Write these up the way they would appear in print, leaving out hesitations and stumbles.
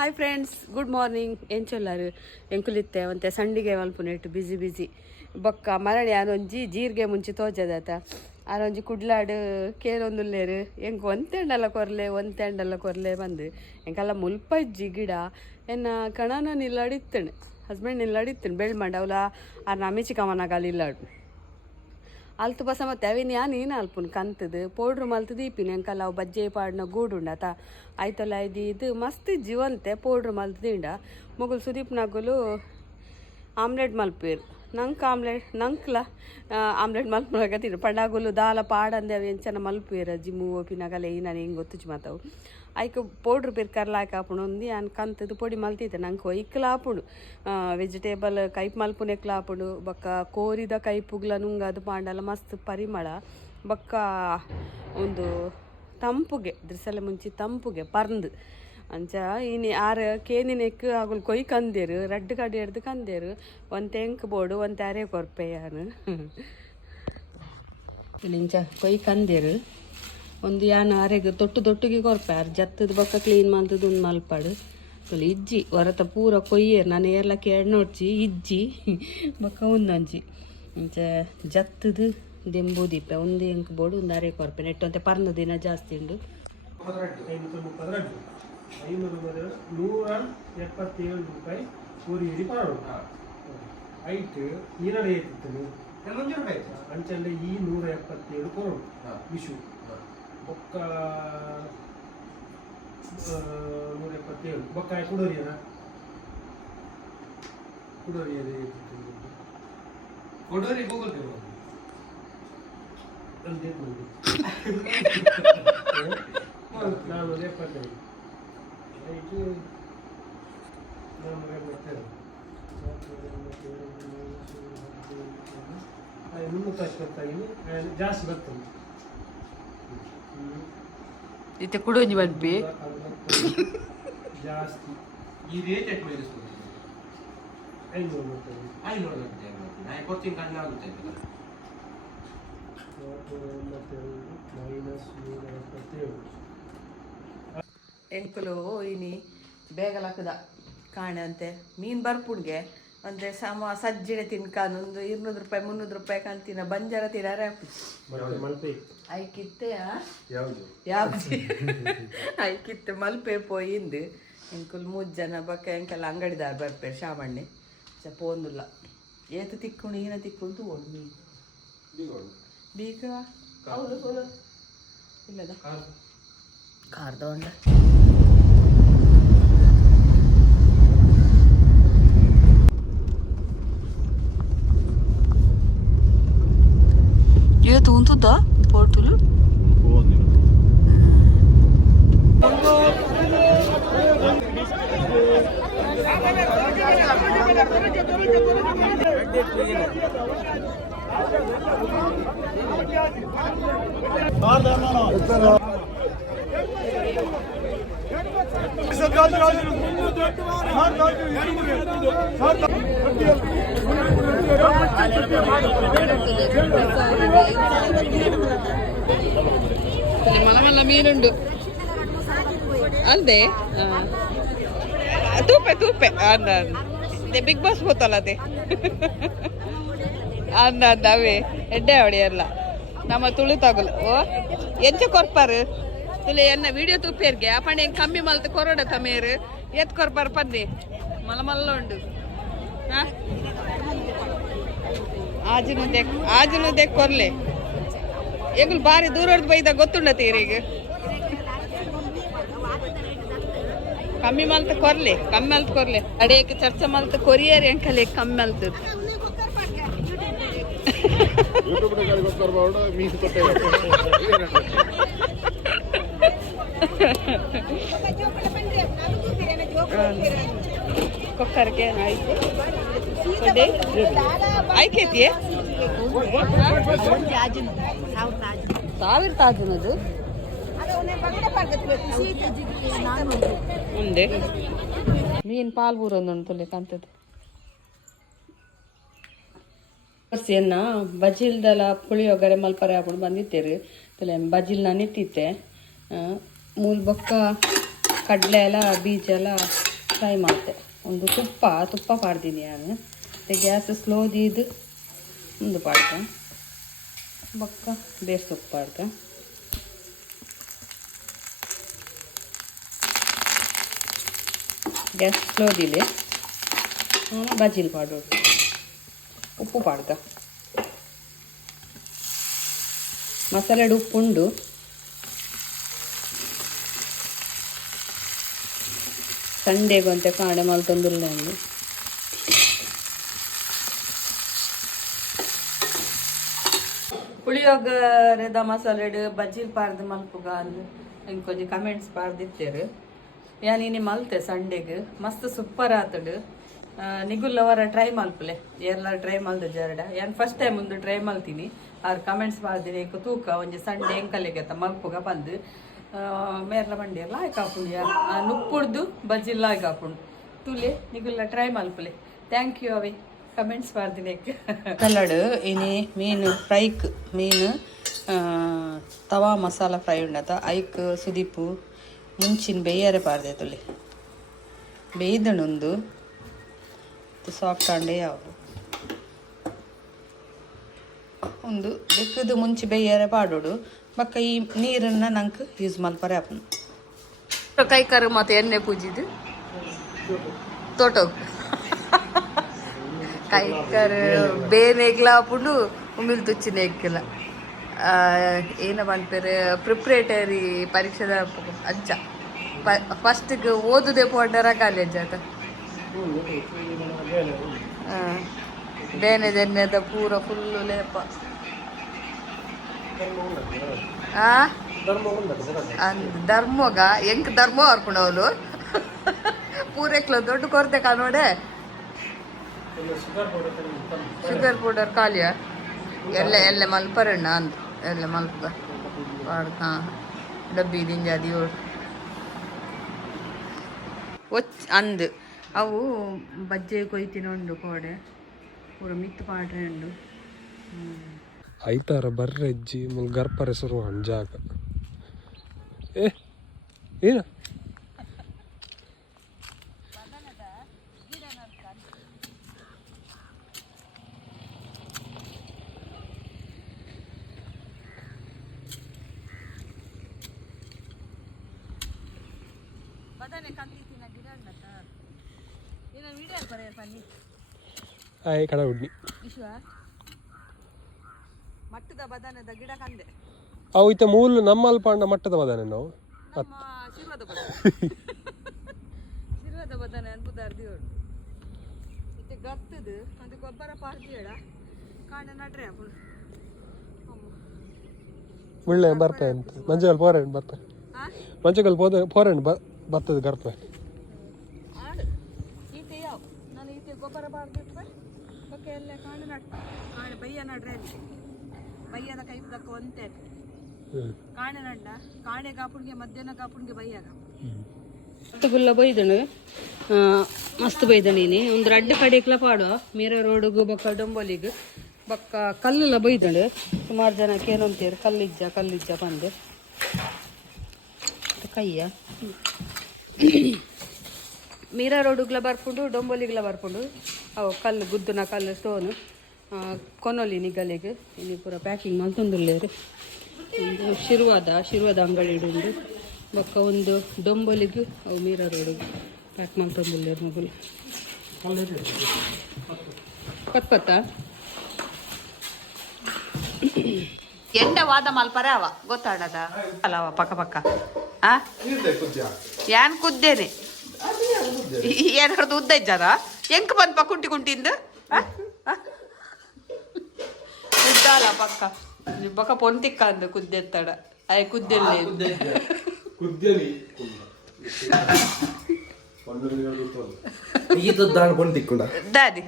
Hi friends, good morning. ಎಂಚೊಲ್ಲಾರು ಎಂಕುಲಿತ್ತೆ ಒಂತೆ ಸಂಡಿಗೆ ಮಲ್ಪುನೆಟ್ಟು ಬಿಸಿ ಬಿಸಿ ಬೊಕ್ಕ ಮರಳಿ ಆನೊಂಜಿ ಜೀರಿಗೆ ಮುಂಚೆ ತೋಜದಾತ ಆನೊಂಜಿ ಕುಡ್ಲಾಡು ಕೇರೊಂದುಲ್ಲೇರು ಎಂಕ್ ಒಂತೆಂಡಲ್ಲ ಕೊರ್ಲೆ ಬಂದು ಎಂಕಲ್ಲ ಮುಲ್ಪ ಇಜ್ಜಿ ಗಿಡ ಎನ್ನ ಕಣನ ನಿಲ್ಲಾಡಿತ್ತಣೆ ಹಸ್ಬೆಂಡ್ ನಿಲ್ಲಾಡಿತ್ತಣೆ ಬೆಳ್ಮಂಡ ಅವಲ ಆ ನಮಿಚಿ ಕಮನಾಗಲ್ಲ ಇಲ್ಲಾಡು ಅಲ್ತು ಬಸ ಮತ್ತೆ ಅವಿನ ನೀನು ಅಲ್ಪುನ್ ಕಂತದು ಪೌಡ್ರು ಮಲ್ತು ದೀಪಿನಿ ಅಂಕಲ್ಲ ಅವು ಬಜ್ಜೆ ಪಾಡ್ನ ಗೂಡುಂಡತ ಆಯ್ತಲ್ಲ ಇದು ಮಸ್ತ್ ಜೀವಂತೆ ಪೌಡ್ರು ಮಲ್ತು ದಿಂಡ ಮುಗುಲು ಸುದೀಪ್ನಾಗುಲು ಆಮ್ಲೆಟ್ ಮಲ್ಪೇರು ನಂಕ್ಲ ಆಮ್ಲೆಟ್ ಮಲ್ಪಗತ್ತೀನಿ ಪಂಡಾಗುಲು ದಾಲ ಪಾಡಂದೆ ಅವು ಎಂಚನ ಮಲ್ಪೇರು ಜಿಮ್ಮು ಓಪಿನಾಗಲ್ಲ ನಾನು ಹಿಂಗೆ ಗೊತ್ತುಜಿ ಮಾತಾವು ಐಕ ಪೌಡ್ರ್ ಪೇರು ಕರ್ಲಾಕ ಹಾಪುಣು ಒಂದು ಅನ್ ಕಂತದು ಪೊಡಿ ಮಲ್ತಿದ್ದೆ ನಂಗೆ ಒಯ್ಕಲ ಹಾಪುಣು ವೆಜಿಟೇಬಲ್ ಕೈಪ್ ಮಲ್ಪುನೆಕ್ಲ ಹಾಪುಣು ಬೊಕ್ಕ ಕೋರಿದ ಕೈಪುಗ್ಲ ನುಂಗ ಅದು ಪಾಂಡಲ್ಲ ಮಸ್ತ್ ಪರಿಮಳ ಬೊಕ್ಕ ಒಂದು ತಂಪುಗೆ ದ್ರಿಸಲ ಮುಂಚೆ ತಂಪುಗೆ ಪರ್ಂದು ಅಂಚ ಇನ್ನು ಆರು ಕೇನಿನೆಕ್ ಆಗುಲ್ ಕೊಯ್ ಕಂದೇರು ರಡ್ಡು ಕಡೆ ಹಿಡ್ದು ಕಂದೇರು ಒಂದು ತೆಂಕ್ ಬೋಡು ಒಂದು ಅರೆ ಕೊರ್ಪೆಯಾನು ಇಲ್ಲಿಂಚ ಕೊಯ್ ಕಂದೇರು ಒಂದು ಯಾನು ಅರೆಗೆ ತೊಟ್ಟುಗೆ ಕೊರ್ಪೆ ಆರು ಜತ್ತದ ಬೊಕ್ಕ ಕ್ಲೀನ್ ಮಾಡ್ತದ್ದು ಒಂದು ಮಲ್ಪಾಡು ಅಲ್ಲಿ ಇಜ್ಜಿ ಹೊರತ ಪೂರ ಕೊಯ್ಯರು ನಾನು ಎಲ್ಲ ಕೇಳಿ ನೋಡ್ಚಿ ಇಜ್ಜಿ ಬೊಕ್ಕ ಒಂದೊಂಜಿ ಇಂಚ ಜತ್ತದು ದೆಂಬು ದೀಪ ಒಂದು ಎಂಕ್ ಬೋಡು ಒಂದು ಅರೆ ಕೊರ್ಪೆ ನೆಟ್ಟು ಅಂತ ಪರ್ನ ದಿನ ಜಾಸ್ತಿ ಉಂಡು 177 ರೂಪಾಯಿ ಕೋರಿಯರಿ ಪಾಡು ಐಟ್ ಈರಡೆ ಏತಿತ್ತು ಅಂಚಲ್ಲಿ ಈ 177 ಕೊರೋಡು ವಿಶು ಬೊಕ್ಕ 177 ಬೊಕ್ಕ ಕುಡೋರಿಯನ ಕುಡೋರಿಯದೆ ಕೊಡೋರಿ ಗೂಗಲ್ ಪೇ ಅಲ್ಲಿ ನೋಡಿ 475 ಐಟ್ 477 ಜಾಸ್ತಿ ಬರ್ತದೆ ಇತ್ತೆ ಕುಡೋಂಜಿ ಬನ್ಪಿ ಜಾಸ್ತಿ ಈ ರೇಟ್ ಎಷ್ಟು ಮೇಲಿಸ್ಬೋದು 500 ಬರ್ತದೆ 500 ಬರ್ತದೆ ನಾನು ಕೊಡ್ತೀನಿ ಕಣ್ಣು ಆಗುತ್ತೆ ಎಂಕುಲು ಇನಿ ಬೇಗಲಕ್ಕದ ಕಾಣಂತೆ ಮೀನು ಬರ್ಪುಣ್ಗೆ ಅಂದರೆ ಸಜ್ಜಿಣೆ ತಿನ್ಕಾನೊಂದು 200 ರೂಪಾಯಿ 300 ರೂಪಾಯಿ ಕಂತಿನ ಬಂಜಾರ ತಿನ್ನಾರೆ ಐಕಿತ್ತೆ ಯಾವ್ದು ಐಕಿತ್ತೆ ಮಲ್ಪೆ ಪೋಯಿಂದು ಎಂಕುಲ್ 3 ಜನ ಬಕ್ಕ ಎಂಕೆಲ್ಲ ಅಂಗಡಿದಾರ ಬರ್ಪೇರು ಶಾಮಣ್ಣೆ ಪೋಂದುಲ್ಲ ಏತು ತಿಕ್ಕೊಂಡು ಈನ ತಿಕ್ಕೊಂಡು ಒಂದು ಬೀಗ ಹೌದು ಇಲ್ಲದ ಕಾರ್ದ ಉಂಡ ఏదో ఉంటుందా పోర్టులు మళ్ళీ మీరుండు అంతే తూపే అన్న బిగ్ బాస్ పోతాల అదే ಅಂದ ಅವೇ ಎಡ್ಡೆ ಅವಡಿ ಎಲ್ಲ ನಮ್ಮ ತುಳು ತಗೊಲು ಓ ಎಂಚ ಕೊರ್ಪಾರು ತುಳು ಎನ್ನ ವಿಡಿಯೋ ತುಪ್ಪೇರ್ಗೆ ಅಪ್ಪಣ್ಣ ಹೆಂಗೆ ಕಮ್ಮಿ ಮಲ್ತು ಕೊರೋಡ ತಮೇರು ಎತ್ ಕೊರ್ಪಾರು ಪಂದಿ ಮಲ್ಲ ಉಂಡು ಹಾಂ ಆಜುನು ದೆಕ್ ಕೊರ್ಲೆ ಎಗುಲು ಬಾರಿ ದೂರದ್ದು ಬೈದ ಗೊತ್ತುಂಡ ತೀರಿಗೆ ಕಮ್ಮಿ ಮಲ್ತು ಕೊರ್ಲೆ ಅಡಿಯಕ್ಕೆ ಚರ್ಚೆ ಮಲ್ತು ಕೊರಿಯರ್ ಎಂಕಲೆ ಕಮ್ಮಿ ಮಲ್ತು ಕೊಕ್ಕರ್ಗೆ ಆಯ್ತು ಆಯ್ಕೈತಿ 1000 ತಾಜನದು ಮುಂದೆ ಮೀನು ಪಾಲ್ಬೂರೊಂದು ತುಲೆ ಕಂತದ್ದು ಅನ್ನ ಬಜಿಲ್ದೆಲ್ಲ ಪುಳಿಯೋಗರೆ ಮಲ್ಪರೆ ಹಾಕೊಂಡು ಬಂದಿತ್ತೇರಿ ತಲೆ ಬಜಿಲ್ನ ನಿತ್ತಿತ್ತೆ ಮೂಲ ಬೊಕ್ಕ ಕಡಲೆ ಎಲ್ಲ ಬೀಜ ಎಲ್ಲ ಫ್ರೈ ಮಾಡ್ತೆ ಒಂದು ತುಪ್ಪ ಪಾಡ್ತೀನಿ ನಾನು ಮತ್ತು ಗ್ಯಾಸ್ ಸ್ಲೋದಿದ್ದು ಒಂದು ಪಾಡ್ಕ ಬೊಕ್ಕ ಬೇಸ್ ಸೊಪ್ಪು ಪಾಡ್ಕ ಗ್ಯಾಸ್ ಸ್ಲೋದಿಲೆ ಬಜ್ಜಿಲ್ ಪಾಡೋಡು ಉಪ್ಪು ಪಾಡ್ಕ ಮಸಾಲೆಡು ಉಪ್ಪುಂಡು ಸಂಡೆಗೊಂತೆ ಕಾಣೆ ಮಲ್ತೊಂದುಲ್ಲೆ ಅಂದು ಪುಳಿಯೋಗರೆದ ಮಸಾಲೆಡು ಬಜ್ಜಿಲ್ ಪಾರ್ದು ಮಲ್ಪುಗ ಅಂದು ಹೆಂಗೆ ಕೊಂಚ ಕಮೆಂಟ್ಸ್ ಪಾರ್ದಿತ್ತೇರು ಯಾನಿನಿ ಮಲ್ತೆ ಸಂಡೆಗೆ ಮಸ್ತ್ ಸೂಪರ್ ಆತಡು ನಿಗುಲ್ಲವರ ಟ್ರೈ ಮಲ್ಪಲೆ ಎಲ್ಲರೂ ಟ್ರೈ ಮಲ್ದ ಜರ್ಡ ಯಾನ್ ಫಸ್ಟ್ ಟೈಮ್ ಒಂದು ಟ್ರೈ ಮಲ್ತೀನಿ ಅವ್ರು ಕಮೆಂಟ್ಸ್ ಮಾಡ್ತೀನಿ ತೂಕ ಒಂಜಿ ಸಂಡೆ ಎಂಕಲೆಗೆ ಮಲ್ಪುಗ ಬಂದು ಮೇರ್ಲ ಮಂಡಿ ಎಲ್ಲ ಆಯ್ಕೆ ಹಾಕೊಂಡು ನುಪ್ಪುಡ್ದು ಬಜ್ಜಿಲ್ಲ ಆಯ್ಕೆ ಹಾಕೊಂಡು ತುಲೆ ನಿಗುಲ್ಲ ಟ್ರೈ ಮಲ್ಪಲೆ ಥ್ಯಾಂಕ್ ಯು ಅವಿ ಕಮೆಂಟ್ಸ್ ಮಾಡ್ತೀನಿ ಕಲ್ಲಡು ಇನಿ ಮೀನು ಫ್ರೈಕ್ ಮೀನು ತವಾ ಮಸಾಲ ಫ್ರೈ ಉಂಡತ ಐಕ್ ಸುದೀಪು ಮುಂಚಿನ ಬೇಯರೆ ಪಾರ್ದೆ ತುಲೆ ಬೇಯ್ದಣೊಂದು ಸಾಫ್ಟ್ ಅಂಡೆ ಯಾವುದು ಒಂದು ಬೆಕ್ಕದು ಮುಂಚೆ ಬೇಯರೆ ಪಾಡೋಡು ಬಕ್ಕ ಈ ನೀರನ್ನು ನಂಗೆ ಯೂಸ್ ಮಲ್ಪರೆ ಆಪನು ಕೈಕರು ಮತ್ತು ಎಣ್ಣೆ ಪೂಜಿದು ತೋಟೋಗು ಕೈಕರು ಬೇನೆಗ್ಲ ಹಾಪುಂಡು ಉಮಿಲ್ ತುಚ್ಚಿನ ಎಕ್ಕಿಲ್ಲ ಏನ ಮಾಡ್ತಾರೆ ಪ್ರಿಪ್ರೇಟರಿ ಪರೀಕ್ಷೆದ ಅಂಚ ಫಸ್ಟಿಗೆ ಓದುದೇ ಪೋಡರ ಕಾಲೇಜ್ ಆತ ಬೇನೆದೆನ್ನೆದ ಪೂರ ಫುಲ್ಲು ಲೇಪ ಧರ್ಮಗ ಎಂಕ್ ಧರ್ಮ ಅವ್ರು ಪೂರೆಕ್ಲ ದೊಡ್ಡ ಕೊರತೆ ಕಾನೋಡೆ ಶುಗರ್ ಪೌಡರ್ ಖಾಲಿಯ ಎಲ್ಲ ಮಲ್ಪರಣ್ಣ ಅಂದ್ ಎಲ್ಲ ಮಲ್ಪ ಡಬ್ಬಿ ದಿಂಜಾದಿ ಒಚ್ ಅಂದ್ ಅವು ಬಜ್ಜೆ ಕೊಯ್ತಿನೊಂಡು ಕೋಡೆ ಪೂರ ಮಿತ್ತು ಪಾಡ್ರೆ ಉಂಡು ಐತಾರ ಬರ್ರೆಜ್ಜಿ ಮುಲ್ ಗರ್ಪರೆ ಸುರು ಹಂಜಾಗ ಏನ ಆಯ್ ಕಡ ಉಡ್ನಿ ಮಟ್ಟದ ಬದನದ ಗಿಡ ಕಂದೆ ಅವು ಇತ್ತ ಮೂಲ ನಮ್ಮಲ್ ಪಾಂಡ ಮಟ್ಟದ ಬದನೆ ನಾವು ಶಿರ್ವದ ಬದನೆ ಅನ್ಬುದಾರ್ದಿಯೋಡು ಇತ್ತೆ ಗತ್ತದು ಅದು ಗೊಬ್ಬರ ಪಾರ್ದಿಯಡ ಕಾಂಡ ನಡ್ರೆ ಅಪ್ಪಳು ಮುಳ್ಳೆ ಬರ್ತಾ ಅಂತ ಮಂಜಲ್ ಪೋರೆಂಡ್ ಬರ್ತಾ ಮಂಚಗಲ್ ಪೋರೆಂಡ್ ಬರ್ತದ ಗರ್ಪ ಆಡು ಈತೆ ಯಾವ ನಾನು ಈತೆ ಗೊಬ್ಬರ ಪಾರ್ದಿಟ್ರೆ ಬಕ್ಕೆ ಎಲ್ಲ ಕಾಂಡ ನಡ್ ಕಾಂಡ ಬಯ್ಯ ನಡ್ರೆ ಬಯ್ಯದ ಕೈ ದಕ್ಕ ಒಂತೆ ಕಾಣೆ ನಡ್ಡ ಕಾಣೆ ಕಾಪುಣ್ಗೆ ಮಧ್ಯಾಹ್ನ ಕಾಪುಣ್ಗೆ ಬಯ್ಯಾಗ ಗುಲ್ಲ ಬೈದನು ಮಸ್ತ್ ಬೈದಣೀನಿ ಒಂದು ರಡ್ಡು ಕಡೆಕ್ಲ ಪಾಡು ಮೀರ ರೋಡ್ಗು ಬಕ್ಕ ಡೊಂಬಲಿಗೆ ಬಕ್ಕ ಕಲ್ಲುಲ ಬೈದಳು ಸುಮಾರು ಜನಕ್ಕೆ ಏನಂತೀರು ಕಲ್ಲಿಜ್ಜ ಬಂದು ಕೈಯ ಮೀರ ರೋಡುಗ್ಲ ಬರ್ಕೊಂಡು ಡೊಂಬಲಿಗ್ಲ ಬರ್ಕೊಂಡು ಅವು ಕಲ್ಲು ಗುದ್ದುನ ಕಲ್ಲು ಸ್ಟೋನು ಕೊನೊಲಿ ನಿಗಲಿಗೆ ಇಲ್ಲಿ ಪೂರ ಪ್ಯಾಕಿಂಗ್ ಮಲ್ತೊಂದುಲ್ಲೇರು ಒಂದು ಶಿರ್ವಾದ ಅಂಗಡಿ ಇಡುಂಡು ಬೊಕ್ಕ ಒಂದು ಡೊಂಬಲಿಗೂ ಅವು ಮೀರ ರೋಡಿಗೆ ಪ್ಯಾಕ್ ಮಲ್ತೊಂದುಲ್ಲೇರು ಮೊಬೈಲ್ ಪತ್ತ ಎಂಡ ವಾದ ಮಲ್ಪರೆ ಅವ ಗೊತ್ತಾಡದ ಅಲ್ಲವ ಪಕ್ಕ ಯಾನ್ ಕುದ್ದೇನೆ ಏನಾರ್ದು ಉದ್ದ ಇಜ್ಜದ ಎಂಕ್ ಬಂದ್ಪ ಕುಂಟಿಂದು ಉದ್ದಾಲ ಪಕ್ಕ ಬೊಕ್ಕ ಪೊಂತಿಕ್ಕ ಅಂದು ಕುದ್ದೆತ್ತಡ ಅಯ್ಯ ಕುದ್ದೆಲ್ಲಿ ದಾದಿ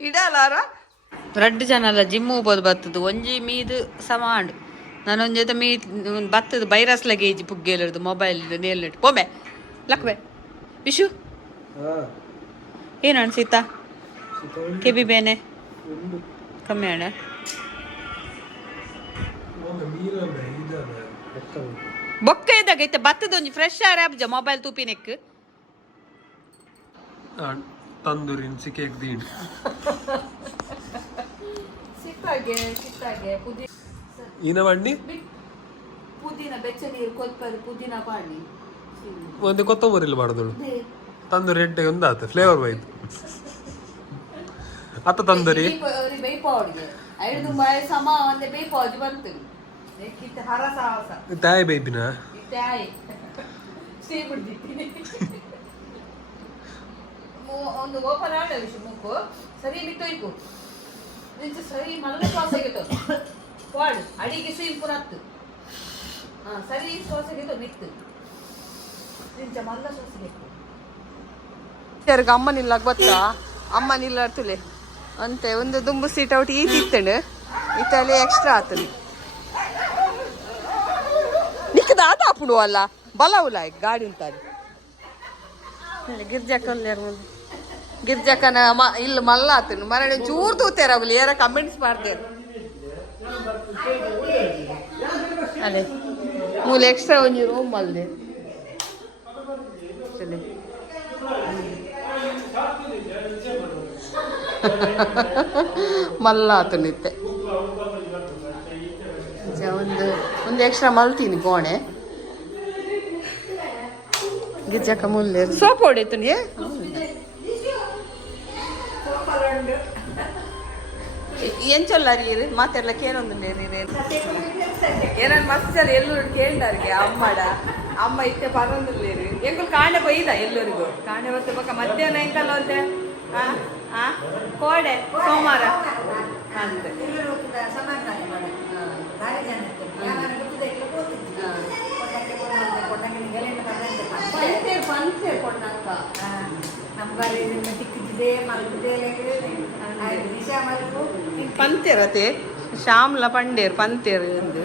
ಇಡಲಾರ ರಡ್ಡು ಜನ ಅಲ್ಲ ಜಿಮ್ಮು ಹೋಗ್ಬೋದು ಬತ್ತದು ಒಂಜಿ ಮೀದು ಸಮಾಂಡ್ ನಾನೊಂದು ಜೊತೆ ಮೀ ಬತ್ತದ ಬೈರಸ್ ಲಗೇಜ್ ಪುಗ್ಗೇಲರ್ದು ಮೊಬೈಲ್ ನೇಲ್ ಪೋಮೆ ಲಕ್ವೆ ವಿಶು ಏನು ಅನ್ಸಿತಾ ಕೆಬಿ ಬೇನೆ ಕಮ್ಮಿ ಅಣ್ಣ ಬೊಕ್ಕ ಇದ್ದಾಗೈತೆ ಬತ್ತದೊಂಜಿ ಫ್ರೆಶ್ ಆರ ಮೊಬೈಲ್ ತೂಪಿನೆಕ್ ತಂದೂರಿನ ಸಿಕ್ಕೇಕ್ ದೀಡ್ ಸಿಕ್ಕಾಗೆ ಈನ ಬಂಡಿ ಪುದೀನ ಬೆಚ್ಚ ನೀರು ಕೊತ್ತಂಬರಿ ಪುದೀನ ಪಾಣಿ ಒಂದು ಕೊತ್ತಂಬರಿ ಮಾಡಿದಳು ತಂದೂರಿ ಎಟ್ಟೆ ಒಂದಾತ ಫ್ಲೇವರ್ ಬೈತು ಅತ್ತ ತಂದೂರಿ ಬೇಯ್ಪಾವಡಿಗೆ ಐದು ಬಾಯಿ ಸಮ ಒಂದೇ ಬೇಯ್ಪಾವಡಿ ಬರ್ತೀನಿ ಕಿತ್ತ ಹರಸ ಹರಸ ತಾಯಿ ಬೈಪಿನ ತಾಯಿ ಸ್ಟೇ ಬಿಡ್ದಿತ್ತೀನಿ ಒಂದು ಓಪನ್ ಆಡ ವಿಷಯ ಮೂಕು ಸರಿ ಬಿಟ್ಟೋಯ್ಕು ನಿಂಚು ಸರಿ ಮಲ್ಲ ಶ್ವಾಸ ಆಗಿತ್ತು ಪಾಡು ಅಡಿಗೆ ಸ್ವೀಮ್ ಪುರ ಹತ್ತು ಸರಿ ಶ್ವಾಸ ಆಗಿತ್ತು ನಿತ್ತು ನಿಂಚ ಮಲ್ಲ ಶ್ವಾಸ ಆಗಿತ್ತು ಅಮ್ಮನಿಲ್ಲ ಗೊತ್ತಾ ಅಮ್ಮನಿಲ್ಲ ತುಲೆ ಅಂತೆ ಒಂದು ದುಂಬು ಸೀಟ್ ಔಟ್ ಈ ತಿತ್ತಣು ಇತ್ತಲ್ಲಿ ಎಕ್ಸ್ಟ್ರಾ ಆತನು ನಿಕ್ಕದ ಆತ ಅಪ್ಪುಡು ಅಲ್ಲ ಬಲವುಲ ಗಾಡಿ ಉಂಟಾಡಿ ಗಿರ್ಜಕ್ಕನ ಇಲ್ಲ ಮಲ್ಲ ಆತನು ಮರಣ ಚೂರ್ ತೂತೇರ ಅವಳು ಏರ ಕಮೆಂಟ್ಸ್ ಮಾಡ್ತೇನೆ ಅದೇ ಮೂಲ ಎಕ್ಸ್ಟ್ರಾ ಒಂಜಿ ರೂಮ್ ಅಲ್ದೆ ಮಲ್ಲ ಆತನಿತ್ತೆ ಒಂದು ಎಕ್ಸ್ಟ್ರಾ ಮಲ್ತೀನಿ ಕೋಣೆ ಗಿಜ್ಜಕ್ಕ ಮುಲ್ಲೆ ಸೋಪ್ ಹೊಡಿತು ನೀ ಎಂಚಲ್ಲ ರೀರು ಮಾತೆಲ್ಲ ಕೇಳೊಂದು ಏನನ್ ಮಸ್ತ್ ಎಲ್ಲರೂ ಕೇಳಿದಾರಿಗೆ ಅಮ್ಮಡ ಅಮ್ಮ ಇತ್ತೆ ಪರೊಂದಿಲ್ಲೇರಿ ಎಂಕುಲು ಕಾಣೆ ಬೈದ ಎಲ್ಲರಿಗೂ ಕಾಣೆ ಬತ್ತ ಬಕ್ಕ ಮಧ್ಯಾಹ್ನ ಎಂಕಲ್ಲ ಅಂತೆ ಕೋಡೆ ಸೋಮವಾರ ಅಂತೆ ಪಂತೇರತೆ ಶ್ಯಾಮ್ಲ ಪಂಡೇರ್ ಪಂತೇರ್ ಎಂದು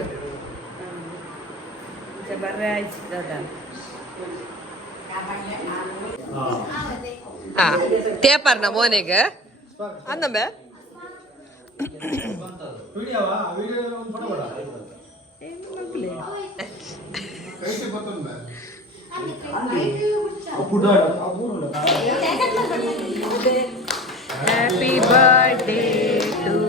ಬರ್ರೆ ಆಯ್ತು ತೇಪರ್ನ ಮೋನೆಗೆ ಅಂದಮ್ಮೆ Happy birthday to